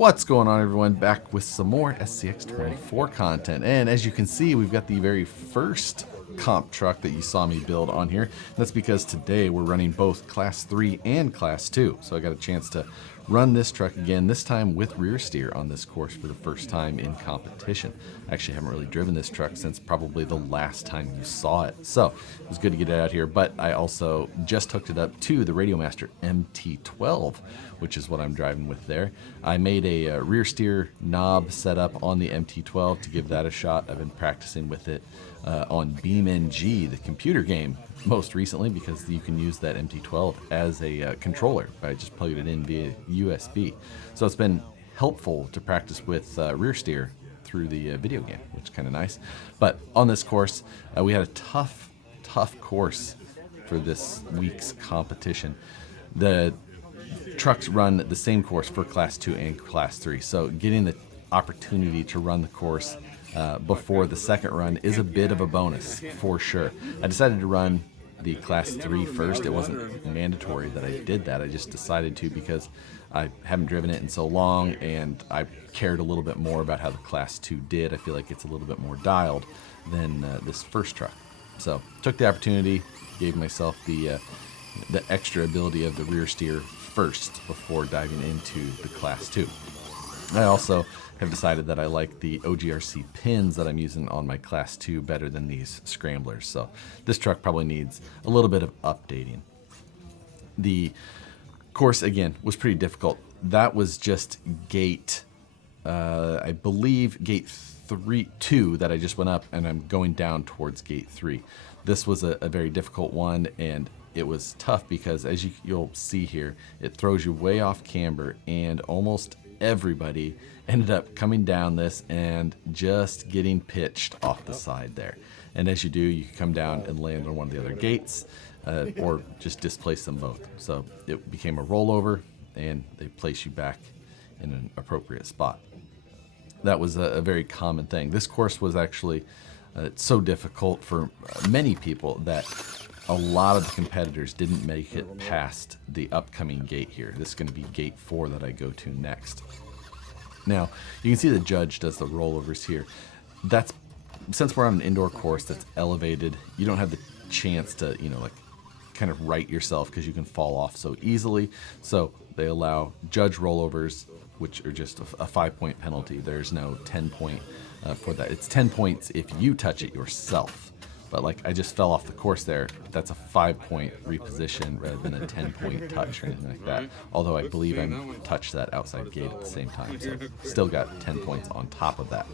What's going on, everyone? Back with some more SCX24 content. And as you can see, we've got the very first comp truck that you saw me build on here. That's because today we're running both Class 3 and Class 2. So I got a chance to run this truck again, this time with rear steer on this course for the first time in competition. I actually haven't really driven this truck since probably the last time you saw it. So it was good to get it out here, but I also just hooked it up to the Radiomaster MT12, which is what I'm driving with there. I made a rear steer knob setup on the MT12 to give that a shot. I've been practicing with it on BeamNG, the computer game, most recently, because you can use that MT12 as a controller by just plugging it in via USB. So it's been helpful to practice with rear steer through the video game, which is kind of nice. But on this course, we had a tough course for this week's competition. The trucks run the same course for Class 2 and Class 3, so getting the opportunity to run the course before the second run is a bit of a bonus for sure. I decided to run the Class 3 first. It wasn't mandatory that I did that. I just decided to because I haven't driven it in so long and I cared a little bit more about how the Class 2 did. I feel like it's a little bit more dialed than this first truck. So took the opportunity, gave myself the extra ability of the rear steer first before diving into the Class 2. I also have decided that I like the OGRC pins that I'm using on my Class 2 better than these scramblers. So this truck probably needs a little bit of updating. The course, again, was pretty difficult. That was just gate, I believe, gate 2 that I just went up, and I'm going down towards gate 3. This was a very difficult one, and it was tough because, as you'll see here, it throws you way off camber, and almost everybody ended up coming down this and just getting pitched off the side there. And as you do, you can come down and land on one of the other gates or just displace them both. So it became a rollover, and they place you back in an appropriate spot. That was a very common thing. This course was actually so difficult for many people that a lot of the competitors didn't make it past the upcoming gate here. This is going to be gate 4 that I go to next. Now, you can see the judge does the rollovers here. That's, since we're on an indoor course that's elevated, you don't have the chance to, like kind of right yourself because you can fall off so easily. So they allow judge rollovers, which are just a 5-point penalty. There's no 10-point for that. It's 10 points if you touch it yourself. But like I just fell off the course there, that's a 5-point reposition rather than a 10-point touch or anything like that. Although I believe I touched that outside gate at the same time, so still got 10 points on top of that.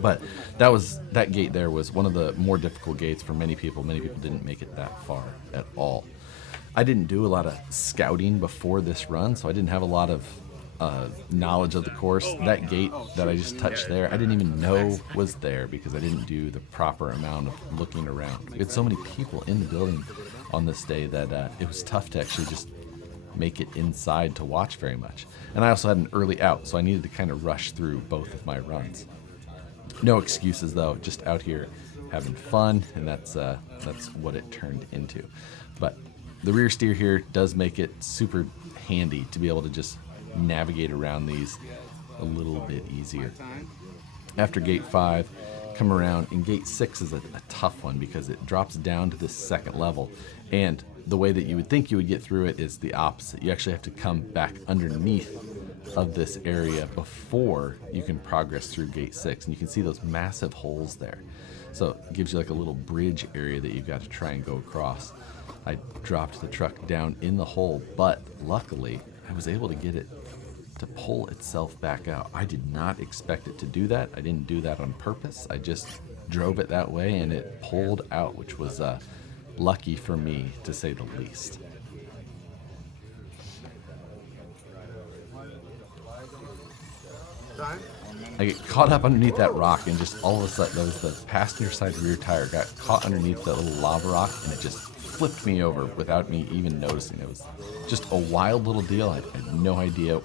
But that gate there was one of the more difficult gates for many people. Many people didn't make it that far at all. I didn't do a lot of scouting before this run, so I didn't have a lot of knowledge of the course. That gate that I just touched there, I didn't even know was there because I didn't do the proper amount of looking around. We had so many people in the building on this day that it was tough to actually just make it inside to watch very much. And I also had an early out, so I needed to kind of rush through both of my runs. No excuses though, just out here having fun, and that's what it turned into. But the rear steer here does make it super handy to be able to just navigate around these a little bit easier. After gate 5, come around, and gate 6 is a tough one because it drops down to this second level, and the way that you would think you would get through it is the opposite. You actually have to come back underneath of this area before you can progress through gate 6, and you can see those massive holes there. So it gives you like a little bridge area that you've got to try and go across. I dropped the truck down in the hole, but luckily I was able to get it to pull itself back out. I did not expect it to do that. I didn't do that on purpose. I just drove it that way and it pulled out, which was lucky for me, to say the least. I get caught up underneath that rock, and just all of a sudden, that was the passenger side rear tire got caught underneath that little lava rock, and it just flipped me over without me even noticing. It was just a wild little deal. I had no idea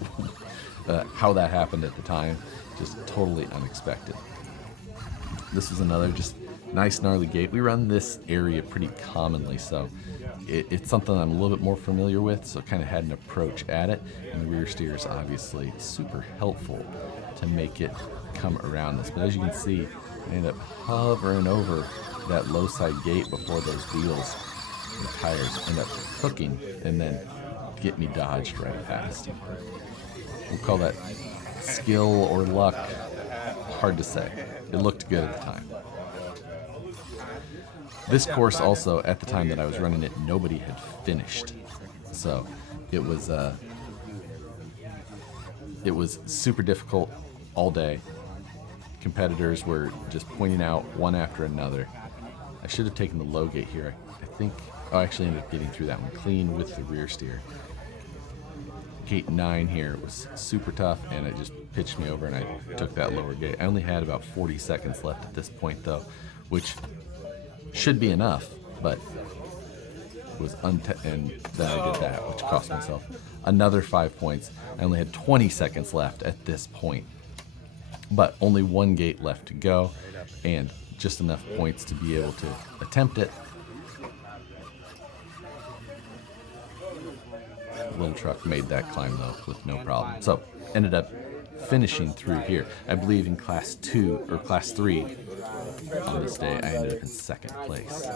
how that happened at the time. Just totally unexpected. This was another just Nice gnarly gate. We run this area pretty commonly, so it's something I'm a little bit more familiar with, so kind of had an approach at it. And the rear steer is obviously super helpful to make it come around this. But as you can see, I end up hovering over that low side gate before those wheels and tires end up hooking and then get me dodged right past. We'll call that skill or luck. Hard to say. It looked good at the time. This course also, at the time that I was running it, nobody had finished. So it was super difficult all day. Competitors were just pointing out one after another. I should have taken the low gate here. I think, I actually ended up getting through that one clean with the rear steer. Gate 9 here was super tough, and it just pitched me over, and I took that lower gate. I only had about 40 seconds left at this point, though, which should be enough, but it was and then I did that, which cost myself another 5 points. I only had 20 seconds left at this point, but only one gate left to go, and just enough points to be able to attempt it. Little truck made that climb though with no problem. So ended up finishing through here. I believe in class 2 or class 3 on this day, I ended up in second place.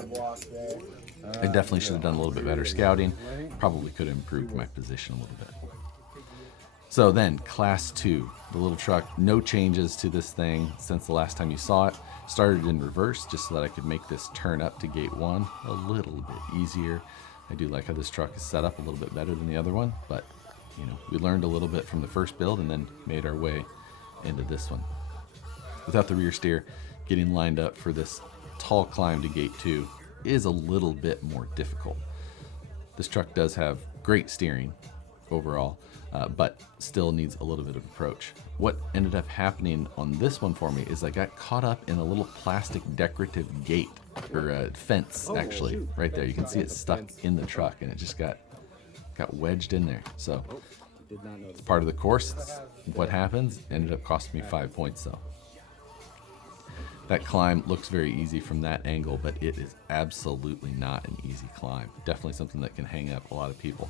I definitely should have done a little bit better scouting. Probably could have improved my position a little bit. So then class 2, the little truck, no changes to this thing since the last time you saw it. Started in reverse just so that I could make this turn up to gate 1 a little bit easier. I do like how this truck is set up a little bit better than the other one, but you know, we learned a little bit from the first build and then made our way into this one. Without the rear steer, getting lined up for this tall climb to gate 2 is a little bit more difficult. This truck does have great steering overall, but still needs a little bit of approach. What ended up happening on this one for me is I got caught up in a little plastic decorative gate, or fence actually, right there. You can see it stuck in the truck and it just got wedged in there. So it's part of the course. It's what happens. Ended up costing me 5 points though. That climb looks very easy from that angle, but it is absolutely not an easy climb. Definitely something that can hang up a lot of people.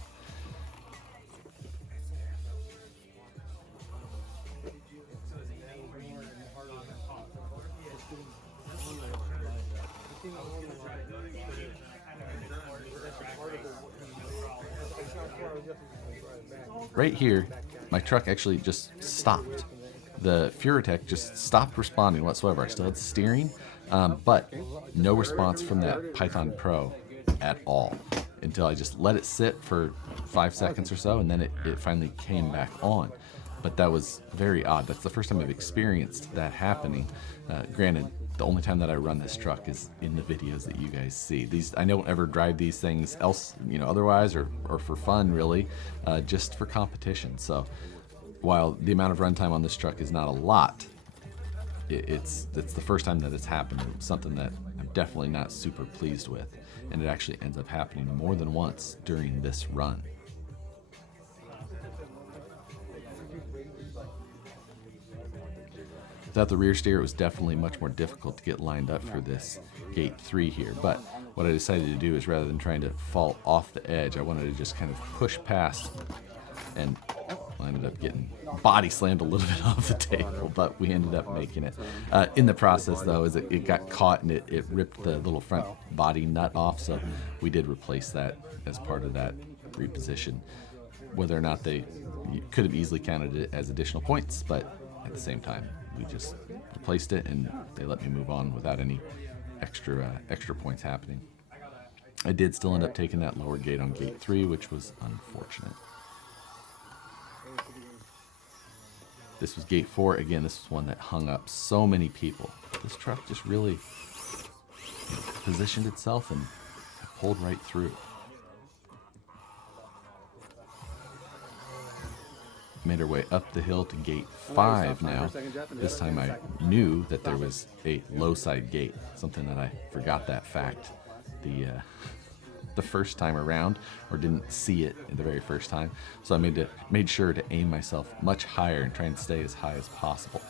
Right here, my truck actually just stopped. The Furitek just stopped responding whatsoever. I still had steering, but no response from that Python Pro at all until I just let it sit for 5 seconds or so, and then it finally came back on. But that was very odd. That's the first time I've experienced that happening. Granted, the only time that I run this truck is in the videos that you guys see. I don't ever drive these things otherwise or for fun really, just for competition. So while the amount of runtime on this truck is not a lot, it's the first time that it's happened. It's something that I'm definitely not super pleased with, and it actually ends up happening more than once during this run. Without the rear steer, it was definitely much more difficult to get lined up for this gate 3 here. But what I decided to do is, rather than trying to fall off the edge, I wanted to just kind of push past, and I ended up getting body slammed a little bit off the table, but we ended up making it. In the process, though, is it got caught and it ripped the little front body nut off, so we did replace that as part of that reposition. Whether or not they could have easily counted it as additional points, but at the same time, we just replaced it and they let me move on without any extra points happening. I did still end up taking that lower gate on gate 3, which was unfortunate. This was gate 4. Again, this was one that hung up so many people. This truck just really positioned itself and pulled right through. Made our way up the hill to gate 5 now. This time I knew that there was a low side gate, something that I forgot that fact the first time around, or didn't see it the very first time. So I made sure to aim myself much higher and try and stay as high as possible.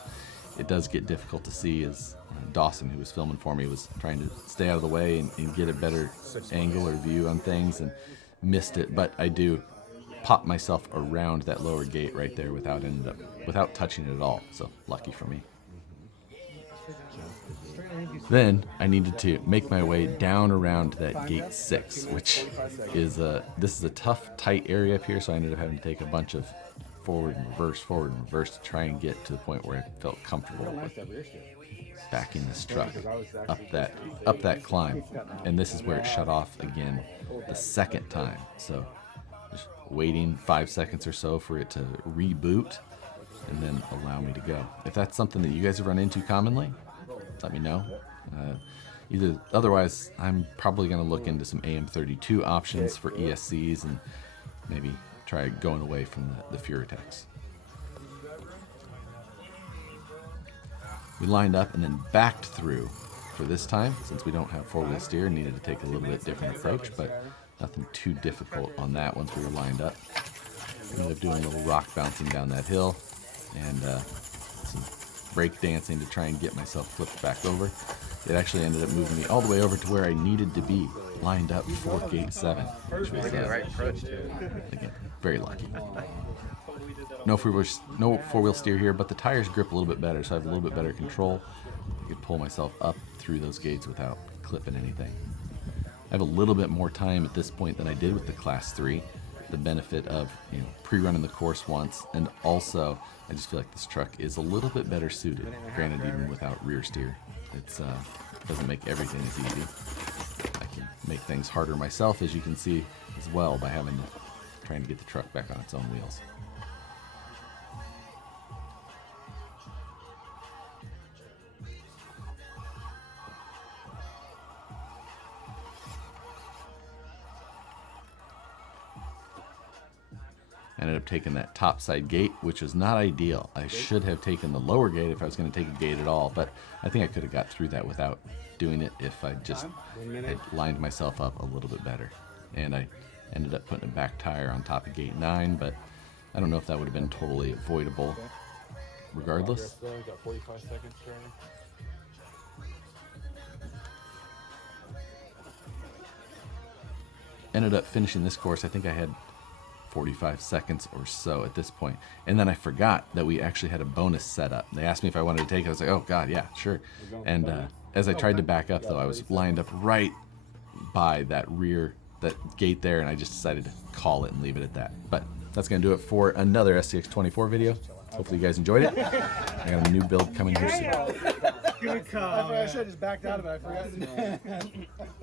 It does get difficult to see as Dawson, who was filming for me, was trying to stay out of the way and get a better angle or view on things, and missed it. But I do pop myself around that lower gate right there without touching it at all. So lucky for me. Then I needed to make my way down around that gate 6, which is this is a tough, tight area up here. So I ended up having to take a bunch of forward and reverse to try and get to the point where I felt comfortable with backing this truck up that climb. And this is where it shut off again the second time. So just waiting 5 seconds or so for it to reboot and then allow me to go. If that's something that you guys have run into commonly, let me know. Otherwise, I'm probably going to look into some AM32 options for ESCs and maybe try going away from the Furitek's. We lined up and then backed through for this time, since we don't have four-wheel steer. Needed to take a little bit different approach, but nothing too difficult on that once we were lined up. Ended up doing a little rock bouncing down that hill and some break dancing to try and get myself flipped back over. It actually ended up moving me all the way over to where I needed to be, lined up for gate 7, which was again, very lucky. No four-wheel steer here, but the tires grip a little bit better, so I have a little bit better control. I can pull myself up through those gates without clipping anything. I have a little bit more time at this point than I did with the Class 3. The benefit of pre-running the course once, and also I just feel like this truck is a little bit better suited. Granted, even without rear steer, it doesn't make everything as easy. I can make things harder myself, as you can see as well, by trying to get the truck back on its own wheels. Ended up taking that top side gate, which was not ideal. I should have taken the lower gate if I was going to take a gate at all, but I think I could have got through that without doing it if I just had lined myself up a little bit better. And I ended up putting a back tire on top of gate 9, but I don't know if that would have been totally avoidable regardless. Ended up finishing this course. I think I had 45 seconds or so at this point. And then I forgot that we actually had a bonus set up. They asked me if I wanted to take it. I was like, oh God, yeah, sure. And as I tried to back up though, I was lined up right by that gate there, and I just decided to call it and leave it at that. But that's gonna do it for another SCX24 video. Hopefully you guys enjoyed it. I got a new build coming here soon. Good call. I should have just backed out of it. I forgot.